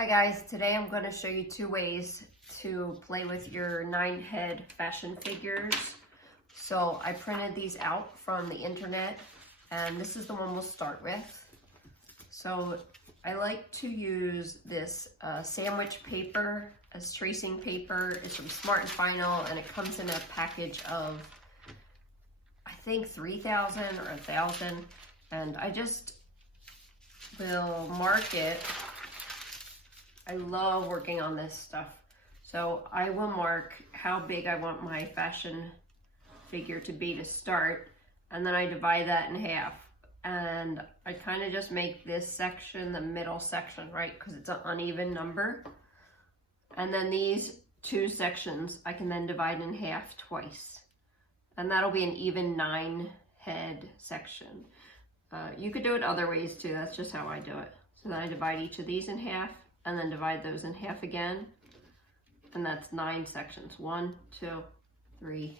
Hi guys, today I'm going to show you two ways to play with your 9-head fashion figures. So I printed these out from the internet and this is the one we'll start with. So I like to use this sandwich paper as tracing paper. It's from Smart & Final and it comes in a package of I think 3,000 or 1,000, and I just will mark it. I love working on this stuff. So I will mark how big I want my fashion figure to be to start, and then I divide that in half. And I kind of just make this section the middle section, right? Because it's an uneven number. And then these two sections I can then divide in half twice. And that'll be an even 9-head section. You could do it other ways too. That's just how I do it. So then I divide each of these in half, and then divide those in half again, and that's 9 sections. 1, 2, 3.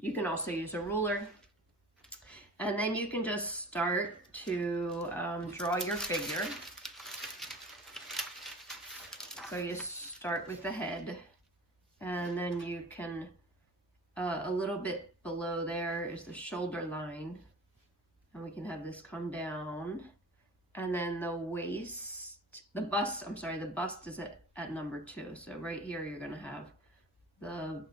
You can also use a ruler, and then you can just start to draw your figure. So you start with the head, and then you can a little bit below there is the shoulder line. And we can have this come down, and then the waist, the bust is at number 2. So right here, you're gonna have the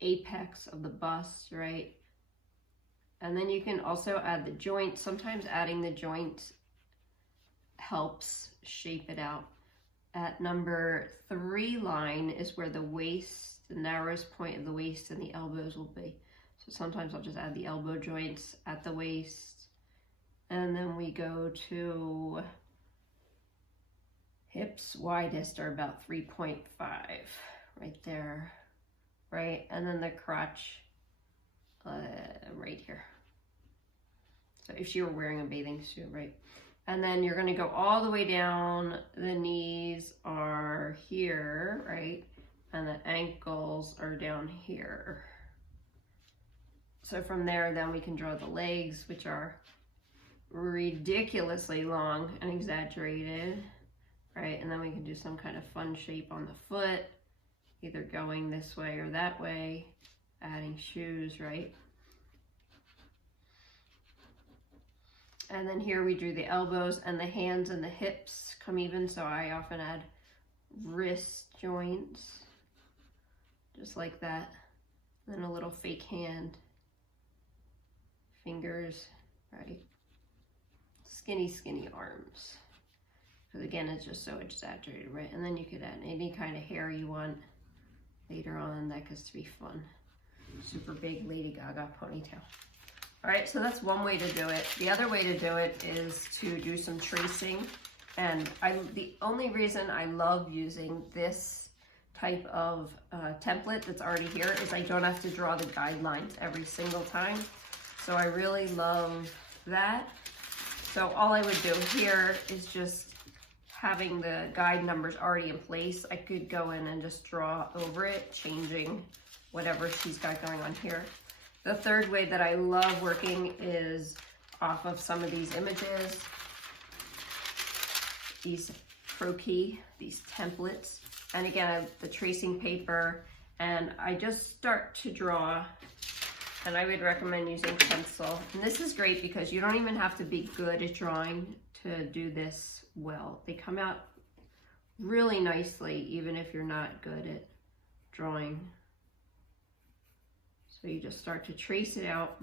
apex of the bust, right? And then you can also add the joint. Sometimes adding the joint helps shape it out. At number 3 line is where the waist, the narrowest point of the waist and the elbows will be. So sometimes I'll just add the elbow joints at the waist. And then we go to hips widest are about 3.5 right there, right? And then the crotch right here. So if you were wearing a bathing suit, right? And then you're gonna go all the way down. The knees are here, right? And the ankles are down here. So from there, then we can draw the legs, which are ridiculously long and exaggerated, right? And then we can do some kind of fun shape on the foot, either going this way or that way, adding shoes, right? And then here we drew the elbows, and the hands and the hips come even, so I often add wrist joints, just like that. And then a little fake hand. Fingers, right? Skinny arms. Because again, it's just so exaggerated, right? And then you could add any kind of hair you want later on. That gets to be fun. Super big Lady Gaga ponytail. All right, so that's one way to do it. The other way to do it is to do some tracing. And the only reason I love using this type of template that's already here is I don't have to draw the guidelines every single time. So I really love that. So all I would do here is just having the guide numbers already in place. I could go in and just draw over it, changing whatever she's got going on here. The third way that I love working is off of some of these images, these Pro-Key, these templates. And again, I have the tracing paper, and I just start to draw. And I would recommend using pencil. And this is great because you don't even have to be good at drawing to do this well. They come out really nicely, even if you're not good at drawing. So you just start to trace it out.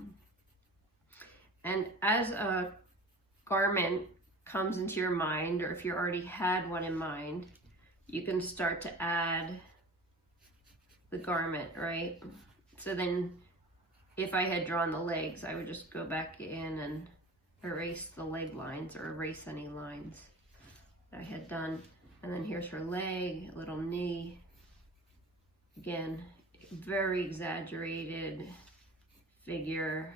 And as a garment comes into your mind, or if you already had one in mind, you can start to add the garment, right? So then, if I had drawn the legs, I would just go back in and erase the leg lines or erase any lines that I had done. And then here's her leg, a little knee. Again, very exaggerated figure.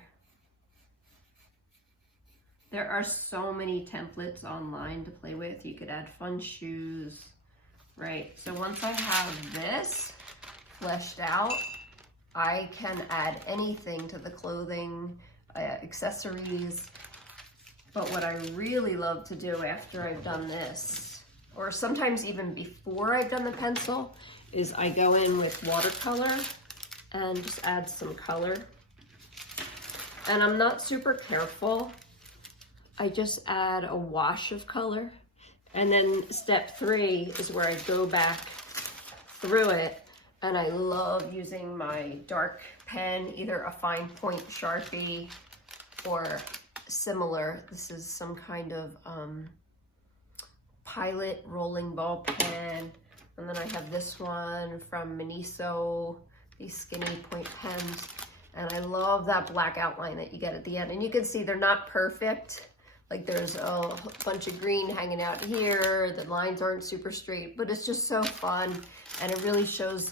There are so many templates online to play with. You could add fun shoes, right? So once I have this fleshed out, I can add anything to the clothing, accessories, But what I really love to do after I've done this, or sometimes even before I've done the pencil, is I go in with watercolor and just add some color. And I'm not super careful. I just add a wash of color. And then step 3 is where I go back through it. And I love using my dark pen, either a fine point Sharpie or similar. This is some kind of Pilot rolling ball pen. And then I have this one from Miniso, these skinny point pens. And I love that black outline that you get at the end. And you can see they're not perfect. Like there's a bunch of green hanging out here. The lines aren't super straight, but it's just so fun. And it really shows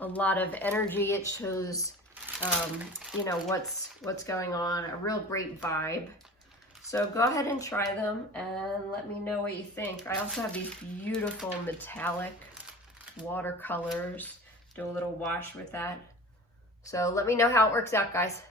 a lot of energy. It shows, you know, what's going on, a real great vibe. So go ahead and try them and let me know what you think. I also have these beautiful metallic watercolors. Do a little wash with that. So let me know how it works out, guys.